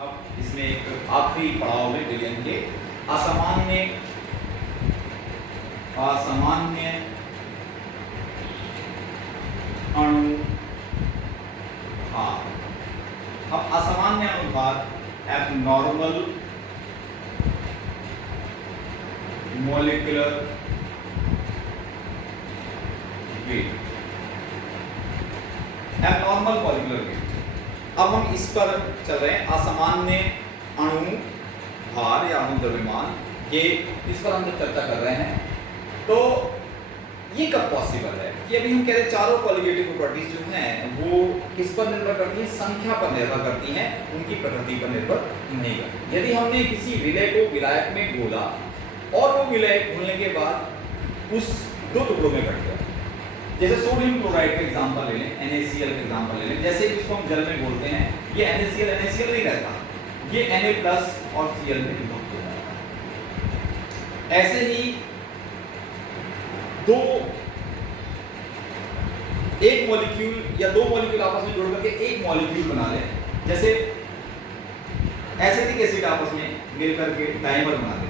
अब इसमें एक आखिरी पड़ाव में विलयन के असामान्य अनुभार। अब असामान्य अनुभार abnormal molecular weight, abnormal molecular weight. अब हम इस पर चल रहे हैं, असामान्य अणु भार या अणु द्रव्यमान, ये इस पर हम जब चर्चा कर रहे हैं तो ये कब पॉसिबल है कि अभी हम कह रहे हैं चारों क्वालिटेटिव प्रॉपर्टीज जो हैं वो किस पर निर्भर करती हैं, संख्या पर निर्भर करती हैं, उनकी प्रकृति पर निर्भर नहीं करती। यदि हमने किसी विलय को विलायक में घोला और वो विलय घुलने के बाद उस दो टुकड़ों में कट गया, जैसे सोडियम क्लोराइड का एग्जांपल ले लें, NaCl का एग्जांपल ले लें, जैसे इसको हम जल में बोलते हैं, ये NaCl नहीं रहता, ये Na+ और Cl में विभक्त हो जाता है। ऐसे ही एक मॉलिक्यूल या दो मॉलिक्यूल आपस में जोड़ करके एक मॉलिक्यूल बना लें, जैसे एसिटिक एसिड आपस में मिलकर के डाइमर बना दें।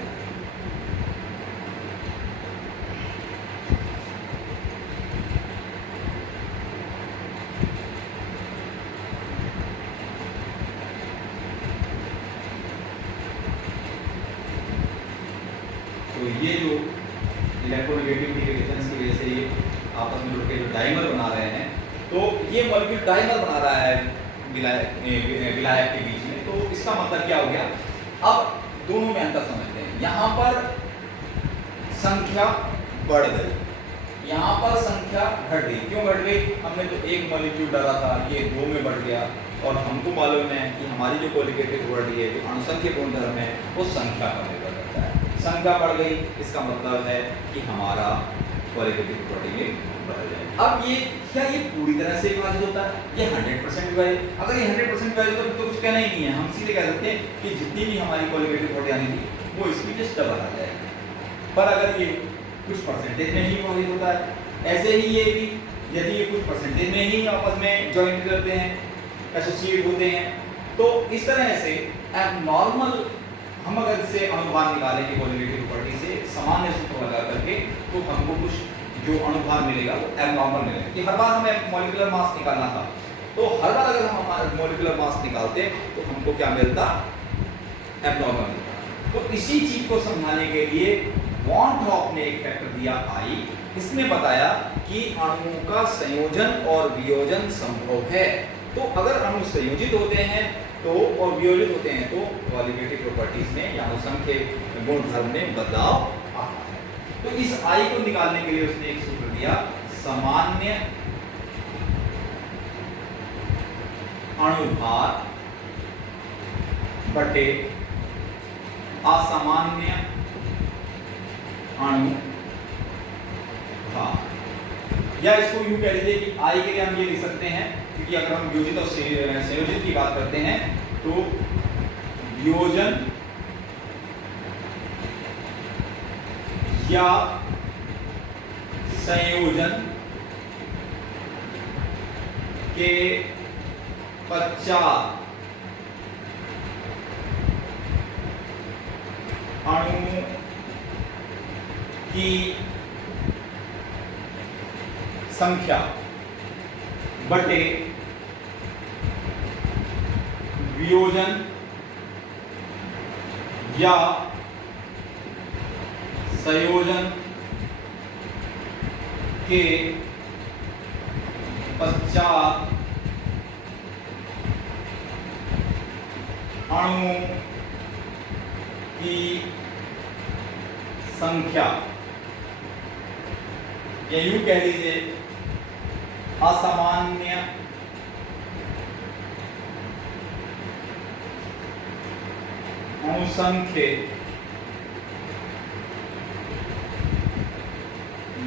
तो ये जो इलेक्ट्रोनेगेटिविटी के डिफरेंस की वजह से ये आपस में जुड़कर जो डाइमर बना रहे हैं, तो ये मॉलिक्यूल डाइमर बना रहा है विलायक के बीच में। तो इसका मतलब क्या हो गया, अब दोनों में अंतर समझते हैं। यहाँ पर संख्या बढ़ गई, यहाँ पर संख्या घट गई। क्यों घट गई? हमने तो एक मॉलिक्यूल डाला था, ये दो में बढ़ गया, और हमको मालूम है कि हमारी जो क्वालिटेटिव प्रॉपर्टी है, जो अणुसंख्यक गुणधर्म है, वो संख्या पर निर्भर करता है। संख्या बढ़ गई, इसका मतलब है कि हमारा क्वालिटेटिव प्रॉपर्टी में बढ़ जाए। अब ये क्या ये पूरी तरह से विभाजित होता है? ये 100% विभाजित। अगर ये 100% विभाजित होता तो कुछ कहना ही नहीं है, हम सीधे कह सकते हैं कि जितनी भी हमारी क्वालिटेटिव प्रॉपर्टी आनी थी वो इसकी जस्ट डबल आ जाएगी। पर अगर ये कुछ परसेंटेज में ही विभाजित होता है, ऐसे ही ये भी यदि ये कुछ परसेंटेज में ही आपस में ज्वाइंट करते हैं, एसोसिएट होते हैं, तो इस तरह से एबनॉर्मल हम अगर इससे अनुभार निकालें कि क्वालिटेटिव प्रॉपर्टी से सामान्य सूत्र लगा करके, तो हमको कुछ जो अनुभार मिलेगा वो एबनॉर्मल मिलेगा। कि हर बार हमें मॉलिक्यूलर मास निकालना था, तो हर बार अगर हम हमारा मॉलिक्यूलर मास निकालते तो हमको क्या मिलता? एबनॉर्मल मिलता। तो इसी चीज को समझाने के लिए वॉन ट्रॉप ने एक फैक्टर दिया I। इसने बताया कि अणुओं का संयोजन और वियोजन संभव है। तो अगर अणु संयोजित होते हैं तो और वियोजित होते हैं तो क्वालिटेटिव प्रॉपर्टीज में या अणुसंख्यक गुणधर्म में बदलाव आता है। तो इस I को निकालने के लिए उसने एक सूत्र दिया, सामान्य अणुभार बटे असामान्य अणुभार, या इसको यूं कह लीजिए कि I के लिए हम ये लिख सकते हैं, क्योंकि अगर हम वियोजित और संयोजित की बात करते हैं तो वियोजन या संयोजन के पश्चात अणु की संख्या बटे वियोजन या संयोजन के पश्चात अणुओं की संख्या, या यूं कह लीजिए असामान्य अणुसंख्यक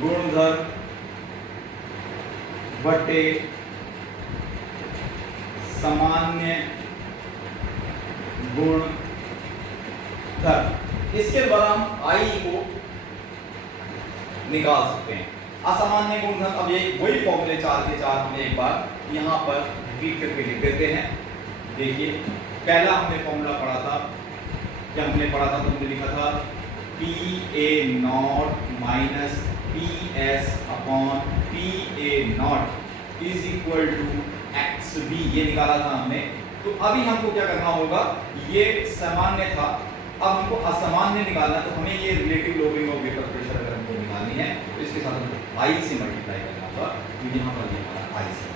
गुणधर्म बटे सामान्य गुणधर्म। इसके द्वारा हम I को निकाल सकते हैं। असामान्य गुणधर्म, अब ये वही फॉर्मूले 4 के 4 हम एक बार यहां पर रिपीट करके लिख देते हैं। देखिए पहला हमने फॉर्मूला पढ़ा था, क्या हमने पढ़ा था, तो हमने लिखा था PA0 minus PS upon PA0 is equal to XB, ये निकाला था हमने। तो अभी हमको क्या करना होगा, ये सामान्य था, अब हमको असामान्य निकालना, तो हमें ये relative loading of vapour pressure अगर हमको निकालनी है तो इसके साथ हमको I से मल्टीप्लाई करना होगा। तो यहाँ पर ये हमारा I से,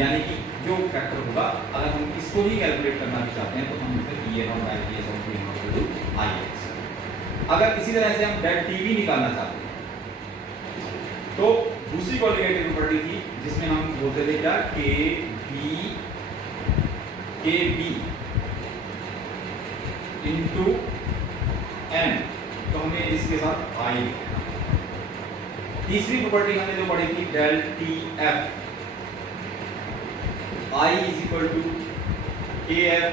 यानी कि जो फैक्टर होगा, अगर हम इसको ही कैलकुलेट करना भी चाहते हैं तो हम फिर ये हम IPS और IX। अगर इसी तरह से हम डेल्टा टीवी निकालना चाहते हैं तो दूसरी कॉलिगेटिव प्रॉपर्टी थी जिसमें हम बोलते थे क्या, KB इंटू N, तो हमें इसके साथ I लिखना। तीसरी प्रॉपर्टी हमने जो पढ़ी थी delta TF, I is equal to KF।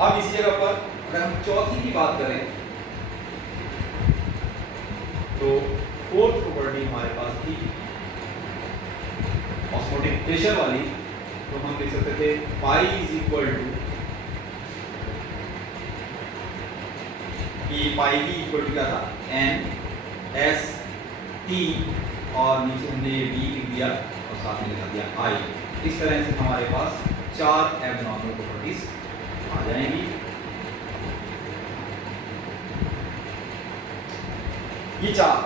अब इसी जगह पर अगर हम चौथी की बात करें तो फोर्थ प्रॉपर्टी हमारे पास थी ऑस्मोटिक प्रेशर वाली, तो हम लिख सकते थे पाई इज इक्वल टू, ये पाई भी इक्वल टू क्या था, NST, और नीचे हमने ये B लिख दिया और साथ में लिखा दिया I। इस तरह से हमारे पास 4 एबनॉर्मल प्रॉपर्टीज आ जाएंगी। ये 4,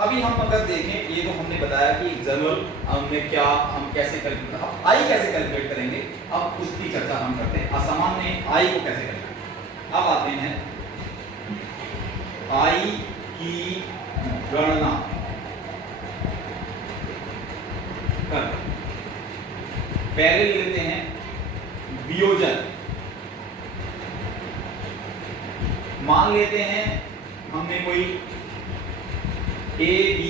अभी हम अगर देखें, ये तो हमने बताया कि जनरल में क्या हम कैसे कैलकुलेट, अब आई कैसे कैलकुलेट करेंगे, अब उसकी चर्चा हम करते हैं। असामान्य आई को कैसे कैलकुलेट, अब आते हैं आई की गणना कर, पहले ले लेते हैं वियोजन। मान लेते हैं हमने कोई AB,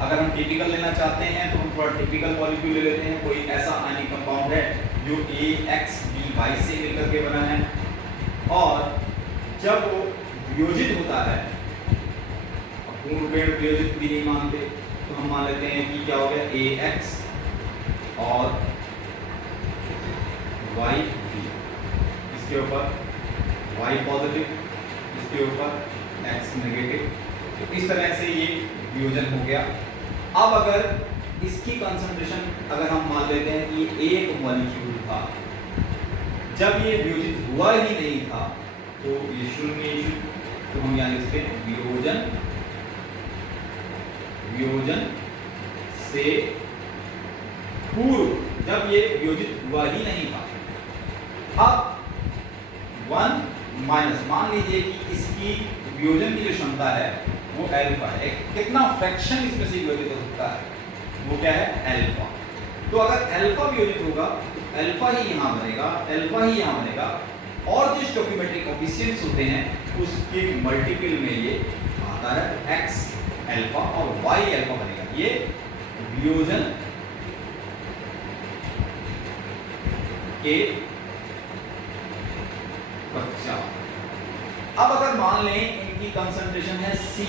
अगर हम टिपिकल लेना चाहते हैं तो हम थोड़ा टिपिकल मॉलिक्यूल ले लेते हैं। कोई ऐसा आयनिक कंपाउंड है जो AXBY से मिलकर के बना है, और जब वो वियोजित होता है, पूर्ण रूप में वियोजित भी नहीं मानते, तो हम मान लेते हैं कि क्या हो गया, AX और YB, इसके ऊपर Y पॉजिटिव, इसके ऊपर X नेगेटिव, तो इस तरह से ये वियोजन हो गया। अब अगर इसकी कंसंट्रेशन अगर हम मान लेते हैं कि ये एक मॉलिक्यूल था, जब ये वियोजित हुआ ही नहीं था तो ये शून्य, तो हम यहाँ लिखते हैं वियोजन से पूर्व, जब ये वियोजित हुआ ही नहीं था। अब 1 माइनस, मान लीजिए कि इसकी वियोजन की जो क्षमता है वो अल्फा है, कितना फ्रैक्शन इसमें से वियोजित हो सकता है, वो क्या है, अल्फा। तो अगर अल्फा वियोजित होगा तो अल्फा ही यहाँ बनेगा, अल्फा ही यहाँ बनेगा, और जो स्टोइकियोमेट्रिक कोएफिशिएंट्स होते हैं उसके मल्टीपल में ये आता है x अल्फा और y अल्फा बनेगा, ये वियोजन के पश्चात। अब अगर मान लें इनकी कंसंट्रेशन है C,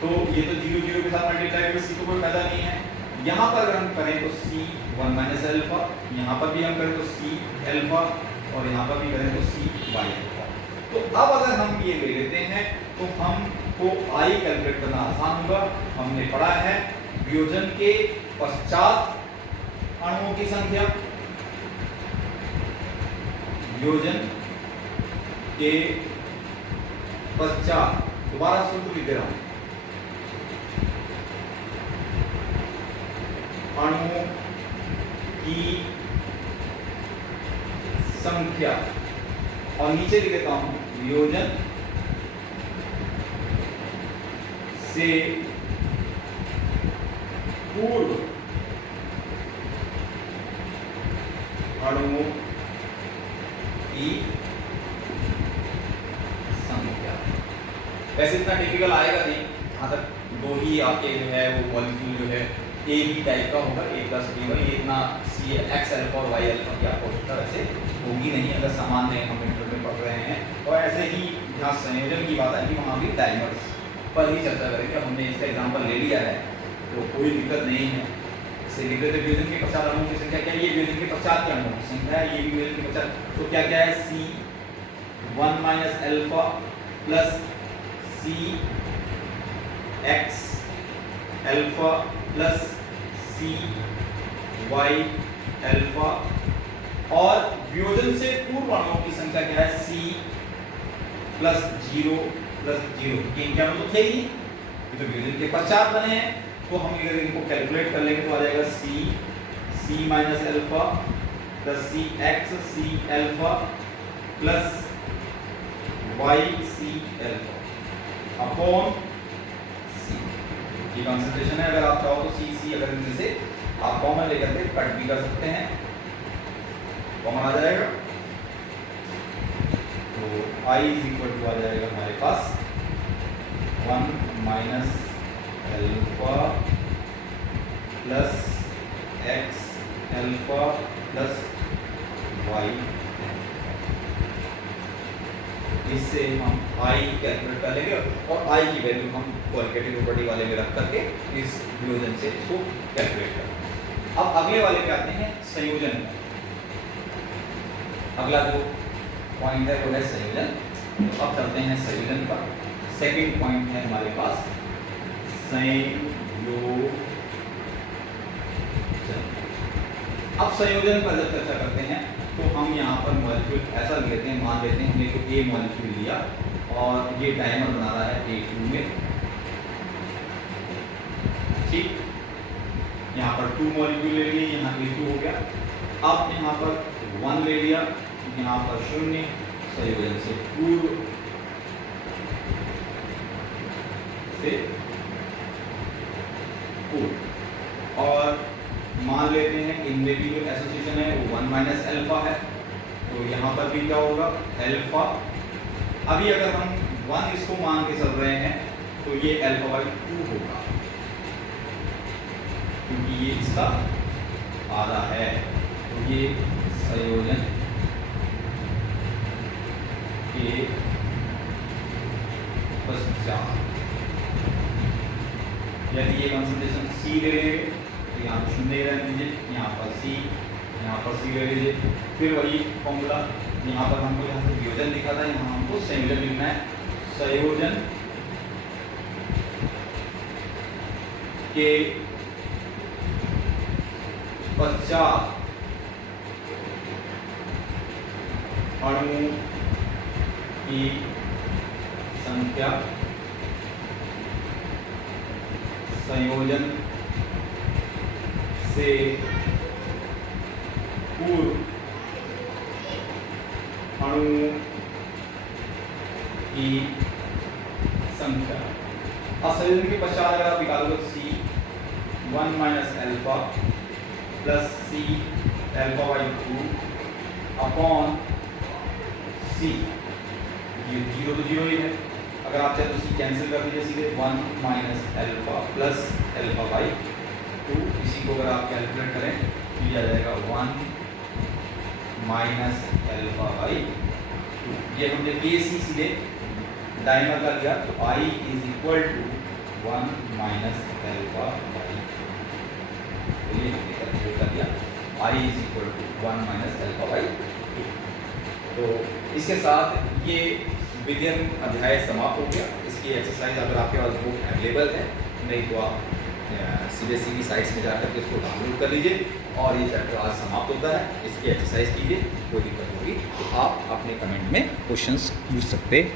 तो ये तो 0 0 के साथ मल्टीप्लाई करके C को कोई फायदा नहीं है। यहाँ पर अगर हम करें तो C 1 माइनस अल्फा, यहाँ पर भी हम करें तो C अल्फा, और यहाँ पर भी करें तो C y अल्फा। तो अब अगर हम ये ले लेते हैं तो हमको I कैलकुलेट करना आसान होगा। हमने पढ़ा है वियोजन के पश्चात अणुओं की संख्या, वियोजन के पश्चात, दोबारा सूत्र लिख दे रहा हूं, अणुओं की संख्या, और नीचे लिख देता हूं वियोजन से पूर्व अणुओं की संख्या। वैसे इतना टिपिकल आएगा नहीं, जहाँ तक दो ही आपके जो है वो मॉलिक्यूल जो है ए बी टाइप का होगा, A प्लस B, ये इतना C X अल्फा और Y अल्फा की आपको आवश्यकता वैसे होगी नहीं अगर सामान्य हम इंटर में पढ़ रहे हैं। और ऐसे ही जहाँ संयोजन की बात आएगी वहाँ भी डाइमर्स पर ही चर्चा करेंगे। हमने इसका एग्जाम्पल ले लिया है तो कोई दिक्कत नहीं है, ऐसे लिख देते वियोजन के पश्चात अणुओं की संख्या क्या है, ये वियोजन के पश्चात के अणुओं की संख्या है, ये भी वियोजन के पश्चात, तो क्या क्या है C 1 minus alpha plus C x alpha plus C y alpha, और वियोजन से पूर्व अणुओं की संख्या क्या है C प्लस 0 प्लस 0, ये क्या मतलब थे ही, ये तो वियोजन के पश्चात बने हैं, तो हम अगर इनको कैलकुलेट कर लेंगे तो आ जाएगा C minus alpha plus C x C alpha plus y C alpha upon C, ये कंसंट्रेशन है। अगर आप चाहो तो C अगर इनमें से आप कॉमन लेकर के कट भी कर सकते हैं, कॉमन आ जाएगा, तो I इज इक्वल टू आ जाएगा हमारे पास 1 minus alpha plus x alpha plus y, इससे हम I कैलकुलेट कर लेंगे और I की वैल्यू हम क्वालिटेटिव प्रॉपर्टी वाले में रख करके इस वियोजन से इसको कैलकुलेट करेंगे। अब अगले वाले पे आते हैं संयोजन। अगला जो पॉइंट है वो है संयोजन। तो अब चलते हैं संयोजन पर। सेकंड पॉइंट है हमारे पास संयोजन। अब संयोजन पर जब चर्चा करते हैं तो हम यहाँ पर मॉलिक्यूल ऐसा लेते हैं, मान लेते हैं हमने तो A मॉलिक्यूल लिया और ये डायमर बना रहा है A2 में, ठीक, यहाँ पर 2 मॉलिक्यूल ले लिए, यहाँ A2 हो गया। अब यहाँ पर 1 ले लिया, यहाँ पर 0, संयोजन से पूर्व और मान लेते हैं इनमें भी जो एसोसिएशन है वो 1 माइनस अल्फा है, तो यहाँ पर भी क्या होगा अल्फा। अभी अगर हम 1 इसको मान के चल रहे हैं तो ये अल्फा बाई 2 होगा, क्योंकि ये इसका आधा है। तो ये संयोजन के पश्चात यदि ये कंसंट्रेशन C ले लेंगे तो यहाँ पर 0 रहने दीजिए, यहाँ पर C, यहाँ पर C ले लीजिए, फिर वही फॉर्मूला, यहाँ पर हमको यहाँ पर वियोजन लिखा था, यहाँ हमको संयोजन लिखना है। संयोजन के पश्चात अणु की संख्या संयोजन से पूर्व अणु की संख्या। अब संयोजन के पश्चात अगर आप निकालोगे C 1 minus alpha plus C alpha by 2 upon C, ये 0 तो 0 ही है, अगर आप चाहे तो C कैंसिल कर दीजिए सीधे, 1 minus alpha plus alpha by 2, इसी को अगर आप कैलकुलेट करें तो ये आ जाएगा 1 माइनस अल्फा बाई 2। ये हमने KC सीधे डायमर का लिया, तो I is equal to 1 minus alpha by 2, तो ये हमने कैलकुलेट कर दिया, I is equal to 1 minus alpha by 2। तो इसके साथ ये विद्यन अध्याय समाप्त हो गया। इसकी एक्सरसाइज अगर आपके पास बुक अवेलेबल है, नहीं तो आप CBSE की साइट्स में जाकर के इसको डाउनलोड कर लीजिए और ये चैप्टर आज समाप्त होता है। इसकी एक्सरसाइज कीजिए, कोई दिक्कत होगी तो आप अपने कमेंट में क्वेश्चंस पूछ सकते हैं।